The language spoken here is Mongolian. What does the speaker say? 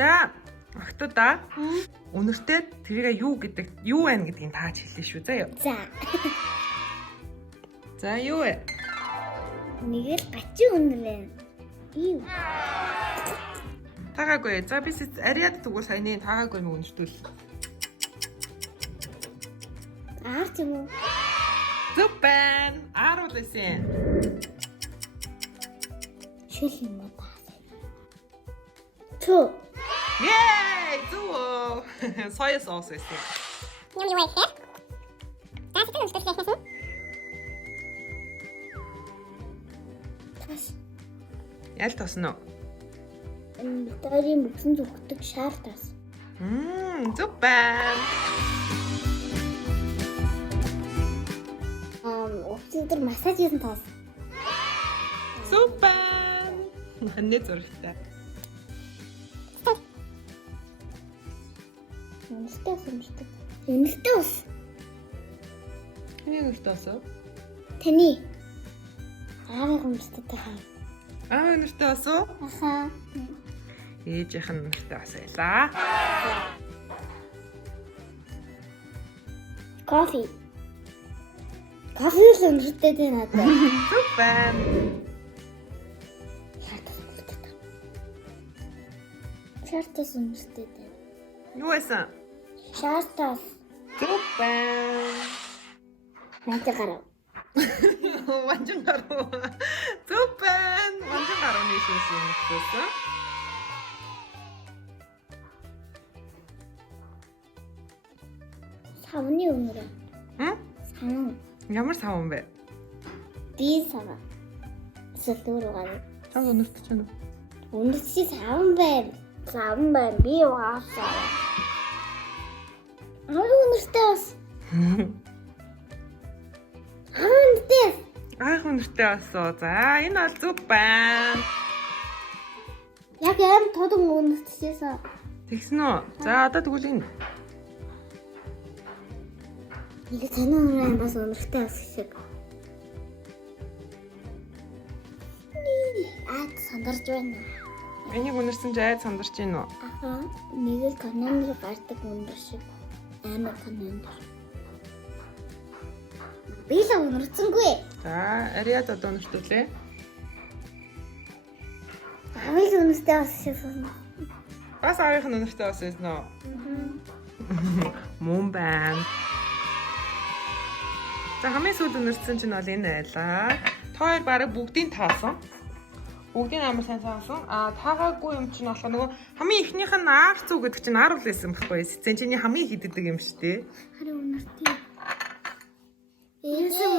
За охтуудаа өнөртөө тэрийг юу байна гэдгийг тааж хэлсэн шүү заяа. За. За юу вэ? Нэг л бачи өнөр байна. Юу? Тагаагүй. За би ариад зүгөө саяны тагаагүй мөн өнөртөл. Арт юм уу? Зүпэн 10 лсэн. Шил юм уу таа. Ту. Yay! Зүо. Соёс соус эсэ. Юу вэ? Тас тас тас тас. Тас. Ял тосно. Тэрийн бүхэн зүгтэг шаар тас. Зүпэн. Өчигдөр массаж хийсэн тас. Зүпэн. Ханны зурагтай. Үнэтэй ус. Энийг өртөөсөө. Таны. Аарыг өмсдөг хаа. Өнөртөө асуу. Аха. Ээжийнх нь өнөртөө асуулаа. Кофе. Кофе л өнөртэй дээ надад. Зүпэн. Шартас өнөртэй дээ. Юу эсэн? Шартас. Зүпэн. Надад гарав. 완전 가루. Зүпэн. 완전 가루ны шүүс өнөртөөсөн. Савны өнөр. Савн. Ямар савн бэ? Би сава. Сэлтүүр гарав. Чам өнөртөж байна уу? Өнөрчи савн байна. Савн байна. Би угаасаа. Өнөртэй бас. Өнөртэй. Өнөртөө асуу. За энэ бол зүпэн. Яг аим тодон өнөртчихсэн. Тэгсэн үү? За одоо тэгвэл энэ. Нэг таны өнөр бас өнөртэй бас шиг. Сандарч байна. Энийг өнөрсөн чи айд сандарч гин үү? Аха. Нэг л канонер гардаг өнөр шиг. Амар канонер. Би л өнөрцөнгөө. За ариад одоо өнөртүүлээ. Авиг өнөртэй бас шиг. Бас авих нь өнөртөө бас байсан уу? Мөн байна. За хамгийн сүүлд өнөрсөн чинь бол энэ байлаа. Тоор бараг бүгдийг таасан. Бүгдийн амар сайн таасан. Таагаагүй юм чинь болохоор нөгөө хамгийн ихнийх нь R100 гэдэг чинь 10 л байсан байхгүй. Сэцэн чиний хамгийн хиддэг юм шүү дээ. Харин өнөртэй. Ээсээ